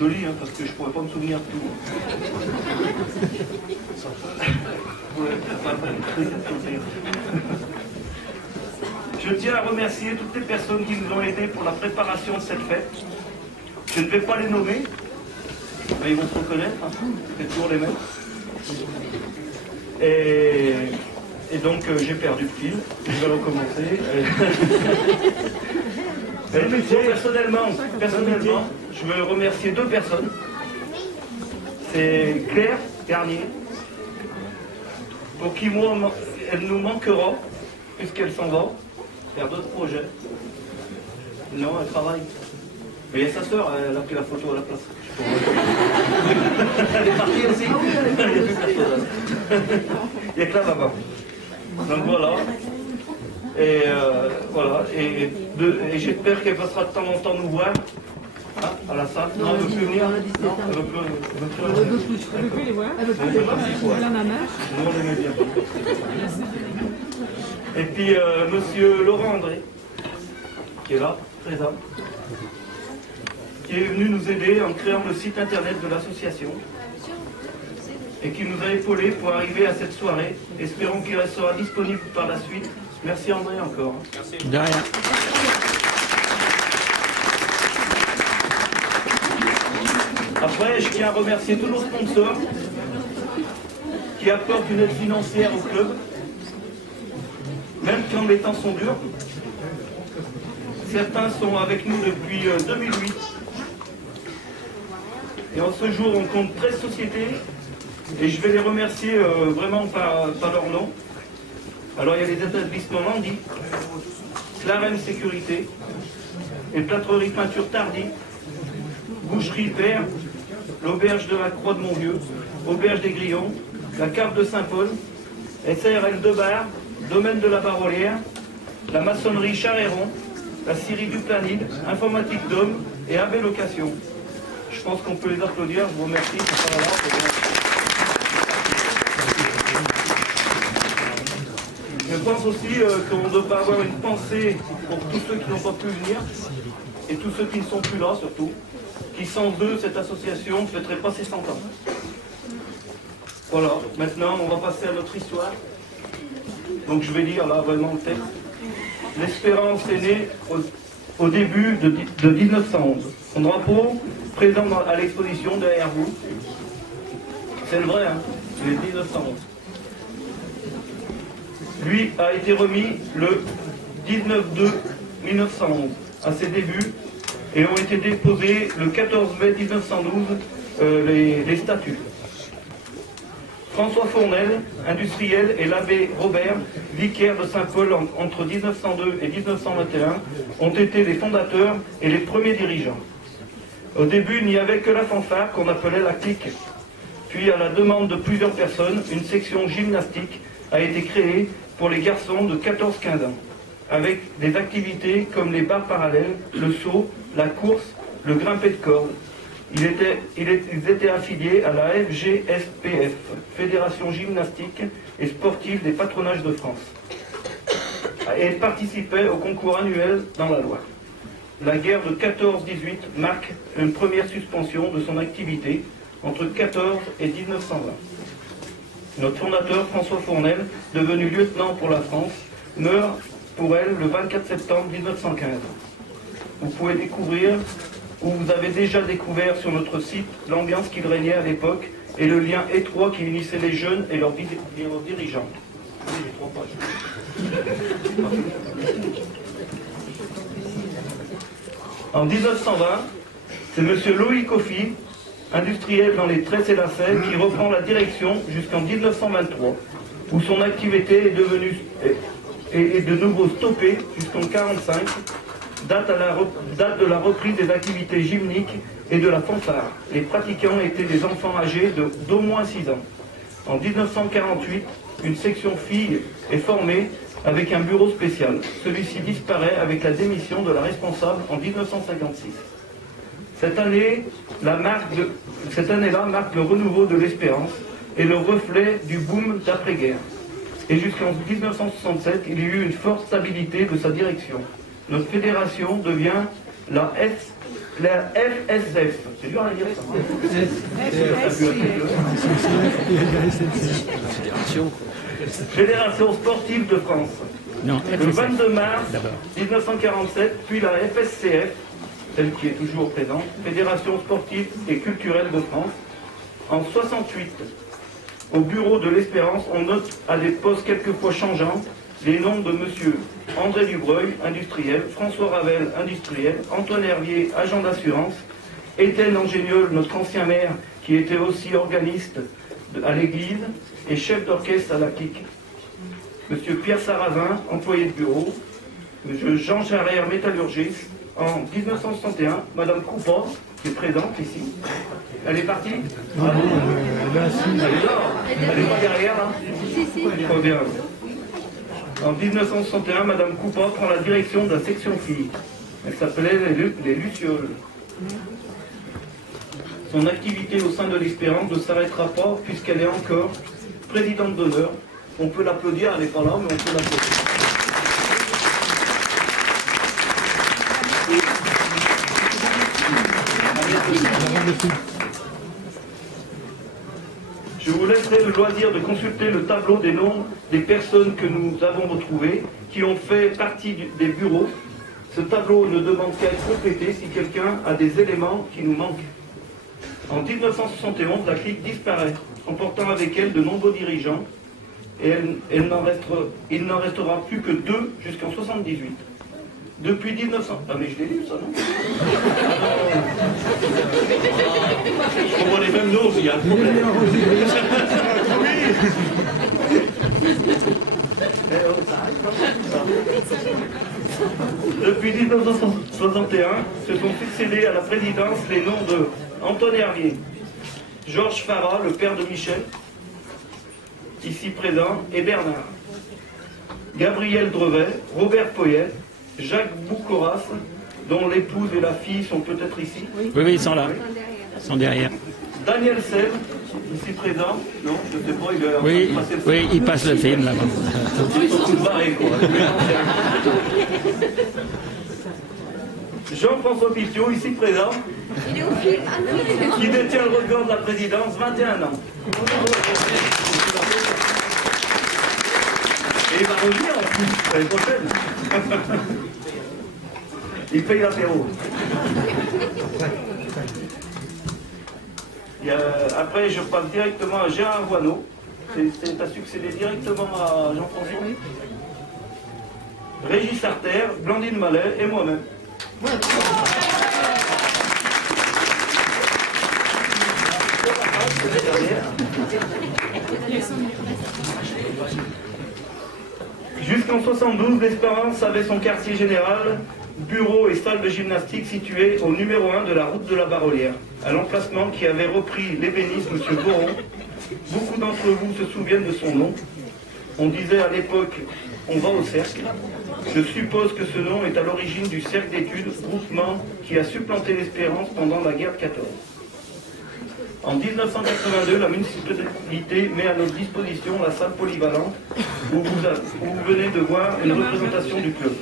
joli, hein, parce que je ne pourrais pas me souvenir de tout. Je tiens à remercier toutes les personnes qui nous ont aidés pour la préparation de cette fête. Je ne vais pas les nommer, mais ils vont se reconnaître, hein. C'est toujours les mêmes. Et donc j'ai perdu le fil, je vais recommencer. Personnellement, je veux remercier deux personnes. C'est Claire Garnier, pour qui moi, elle nous manquera, puisqu'elle s'en va faire d'autres projets. Non, elle travaille. Mais il y a sa sœur, elle a pris la photo à la place. Elle est partie aussi. Il n'y a que là bas. Donc voilà. Et voilà. Et j'espère qu'elle passera de temps en temps nous voir. Hein, à la salle. Non, elle ne veut plus venir. Non, elle ne veut plus les voir. Elle veut plus les voir. Nous, on l'aimait bien. Et puis, monsieur Laurent André, qui est là, présent, qui est venu nous aider en créant le site internet de l'association et qui nous a épaulés pour arriver à cette soirée. Espérons qu'il restera disponible par la suite. Merci André encore. Merci. De rien. Après, je tiens à remercier tous nos sponsors qui apportent une aide financière au club, même quand les temps sont durs. Certains sont avec nous depuis 2008. Et en ce jour, on compte 13 sociétés. Et je vais les remercier vraiment par leur nom. Alors, il y a les établissements Landy, Clarem Sécurité, les plâtreries peinture Tardy, Boucherie Père, l'Auberge de la Croix de Montvieux, Auberge des Grillons, la Cave de Saint-Paul, SARL de Bar, Domaine de la Barolière, la Maçonnerie Charéron, la Scierie du Planide, Informatique Dôme et AB Location. Je pense qu'on peut les applaudir. Je vous remercie. Je pense aussi qu'on devrait avoir une pensée pour tous ceux qui n'ont pas pu venir et tous ceux qui ne sont plus là surtout, qui sans eux, cette association ne fêterait pas ses 100 ans. Voilà, maintenant on va passer à notre histoire. Donc je vais lire là vraiment le texte. L'Espérance est née au début de 1911. Son drapeau, présent à l'exposition derrière vous, c'est le vrai, hein, il est 1911. Lui a été remis le 19/2/1911 à ses débuts et ont été déposés le 14 mai 1912 les statuts. François Fournel, industriel, et l'abbé Robert, vicaire de Saint-Paul entre 1902 et 1921, ont été les fondateurs et les premiers dirigeants. Au début, il n'y avait que la fanfare qu'on appelait la clique. Puis, à la demande de plusieurs personnes, une section gymnastique a été créée pour les garçons de 14-15 ans, avec des activités comme les barres parallèles, le saut, la course, le grimpé de corde. Ils étaient affiliés à la FGSPF, Fédération Gymnastique et Sportive des Patronages de France, et participaient au concours annuel dans la Loire. La guerre de 14-18 marque une première suspension de son activité entre 14 et 1920. Notre fondateur, François Fournel, devenu lieutenant pour la France, meurt pour elle le 24 septembre 1915. Vous pouvez découvrir, ou vous avez déjà découvert sur notre site, l'ambiance qu'il régnait à l'époque et le lien étroit qui unissait les jeunes et leurs dirigeants. En 1920, c'est M. Loïc Coffy, industriel dans les tresses et lacets, qui reprend la direction jusqu'en 1923, où son activité est devenue et de nouveau stoppée jusqu'en 1945, date de la reprise des activités gymniques et de la fanfare. Les pratiquants étaient des enfants âgés d'au moins 6 ans. En 1948, une section filles est formée avec un bureau spécial. Celui-ci disparaît avec la démission de la responsable en 1956. Cette année-là marque le renouveau de l'Espérance et le reflet du boom d'après-guerre. Et jusqu'en 1967, il y eut une forte stabilité de sa direction. Notre fédération devient la la FSF. C'est dur à dire ça. Fédération sportive de France. Non, Le 22 mars 1947, puis la FSCF, celle qui est toujours présente, Fédération sportive et culturelle de France. En 68, au bureau de l'Espérance, on note à des postes quelquefois changeants les noms de monsieur André Dubreuil, industriel, François Ravel, industriel, Antoine Hervier, agent d'assurance, Étienne Angéniol, notre ancien maire, qui était aussi organiste à l'église et chef d'orchestre à la clique. Monsieur Pierre Sarrazin, employé de bureau, monsieur Jean Jarrière, métallurgiste. En 1961, Madame Coupa, qui est présente ici. Elle est partie Elle est là. Elle n'est pas derrière, là Très bien. En 1961, Madame Coupa prend la direction de la section filles. Elle s'appelait les Lucioles. Son activité au sein de l'Espérance ne s'arrêtera pas puisqu'elle est encore présidente d'honneur. On peut l'applaudir, elle n'est pas là, mais on peut l'applaudir. Je vous laisserai le loisir de consulter le tableau des noms des personnes que nous avons retrouvées, qui ont fait partie des bureaux. Ce tableau ne demande qu'à être complété si quelqu'un a des éléments qui nous manquent. En 1971, la clique disparaît, emportant avec elle de nombreux dirigeants, et il n'en restera plus que 2 jusqu'en 78. Depuis 1900... Ah mais je l'ai lu ça, non? On voit les mêmes noms, il y a un problème. Depuis 1961, se sont succédés à la présidence les noms de Antoine Hervier, Georges Farah, le père de Michel, ici présent, et Bernard, Gabriel Drevet, Robert Poyet, Jacques Boucoras, dont l'épouse et la fille sont peut-être ici. Oui, ils sont là. Ils sont derrière. Daniel Sel, ici présent. Non, je ne sais pas, il est en Oui, train de passer le oui, film. il passe le film là-bas. Ils sont tous barrés, quoi. Jean-François Pitiot, ici présent, Il est au film. Ah non, il est au qui détient le record de la présidence, 21 ans. Et il va revenir en plus, l'année prochaine. Il paye l'apéro. Après, je passe directement à Gérard Voineau. C'est à succéder directement à Jean-François. Régis Arter, Blandine Mallet et moi-même. Jusqu'en 72, l'Espérance avait son quartier général, bureau et salle de gymnastique situés au numéro 1 de la route de la Barolière, à l'emplacement qui avait repris l'ébéniste M. Boron. Beaucoup d'entre vous se souviennent de son nom. On disait à l'époque « on va au cercle ». Je suppose que ce nom est à l'origine du cercle d'études, groupement qui a supplanté l'Espérance pendant la guerre de 14. En 1982, la municipalité met à notre disposition la salle polyvalente où vous venez de voir une représentation du club,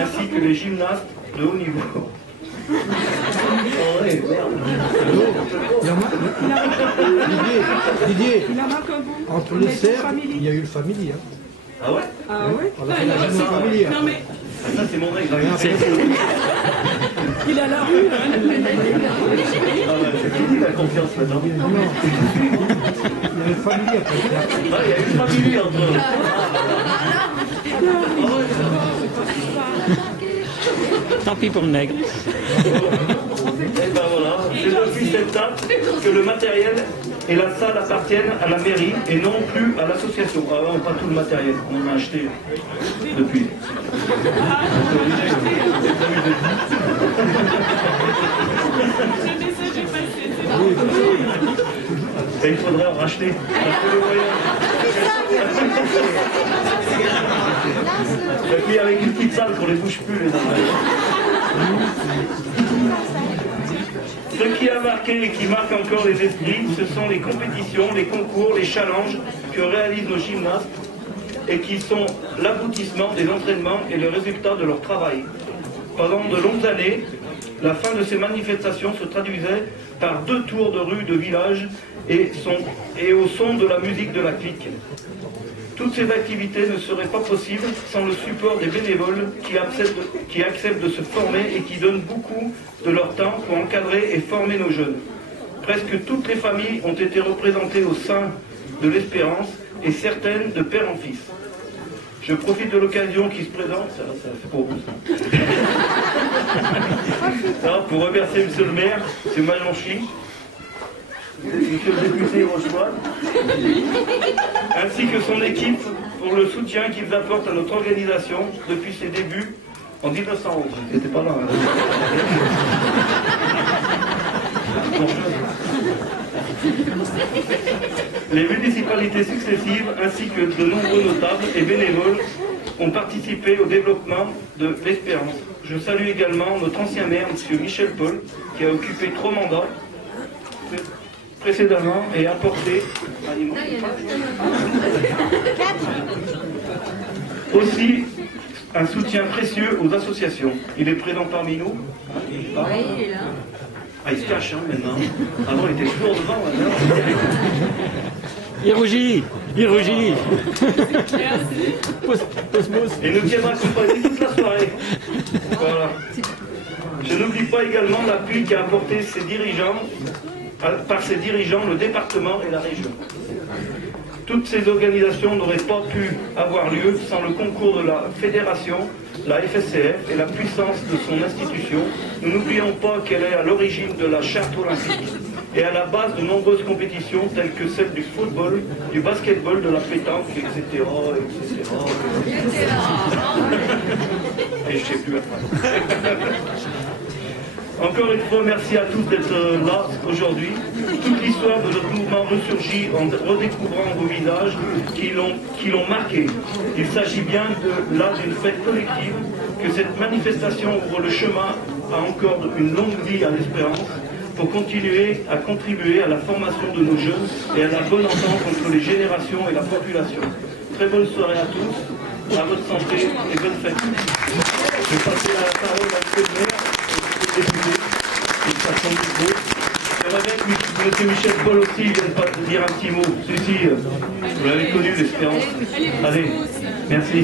ainsi que les gymnastes de haut niveau. Oh, ouais, merde. Didier, entre les cercles, il y a eu le Family. Hein. Ah ouais? Ah ouais? On a fait la journée familiale. Non mais Ça c'est mon règle. il a la rue. Ah ouais, c'est fini la confiance maintenant. Non, il y a le Family après. Ah, il y a une famille entre eux. Tant pis pour le nègre. Et ben voilà, c'est depuis cette date que le matériel et la salle appartiennent à la mairie et non plus à l'association. Ah non, pas tout le matériel, on en a acheté depuis. Et il faudrait en racheter. Et puis avec une petite salle qu'on les bouge plus les oreilles. Ce qui a marqué et qui marque encore les esprits, ce sont les compétitions, les concours, les challenges que réalisent nos gymnastes et qui sont l'aboutissement des entraînements et le résultat de leur travail. Pendant de longues années, La fin de ces manifestations se traduisait par 2 tours de rue de village et au son de la musique de la clique. Toutes ces activités ne seraient pas possibles sans le support des bénévoles qui acceptent de se former et qui donnent beaucoup de leur temps pour encadrer et former nos jeunes. Presque toutes les familles ont été représentées au sein de l'Espérance et certaines de père en fils. Je profite de l'occasion qui se présente, ça c'est pour vous ça. Pour remercier monsieur le maire, c'est Majonchi, monsieur le député Rochefort, ainsi que son équipe pour le soutien qu'ils apportent à notre organisation depuis ses débuts en 1911. J'étais pas là. Les municipalités successives ainsi que de nombreux notables et bénévoles ont participé au développement de l'Espérance. Je salue également notre ancien maire, M. Michel Paul, qui a occupé 3 mandats précédemment et a apporté aussi un soutien précieux aux associations. Il est présent parmi nous. Oui, il est là. Ah, il se cache maintenant. Avant, il était toujours devant. Maintenant. Il rougit. Il rougit. Et nous viendra accompagner toute la soirée. Voilà. Je n'oublie pas également l'appui qu'a apporté par ses dirigeants, le département et la région. Toutes ces organisations n'auraient pas pu avoir lieu sans le concours de la fédération, la FSCF et la puissance de son institution. Nous n'oublions pas qu'elle est à l'origine de la charte olympique et à la base de nombreuses compétitions telles que celles du football, du basketball, de la pétanque, etc. Et je ne sais plus après. Encore une fois, merci à tous d'être là aujourd'hui. Toute l'histoire de notre mouvement ressurgit en redécouvrant vos visages qui l'ont marqué. Il s'agit bien là d'une fête collective, que cette manifestation ouvre le chemin à encore une longue vie à l'Espérance pour continuer à contribuer à la formation de nos jeunes et à la bonne entente entre les générations et la population. Très bonne soirée à tous, à votre santé et bonne fête. Je vais passer la parole à M. le maire. J'aimerais bien que M. Michel Paul aussi vienne dire un petit mot. Si, vous l'avez connu, l'Espérance. Allez, merci.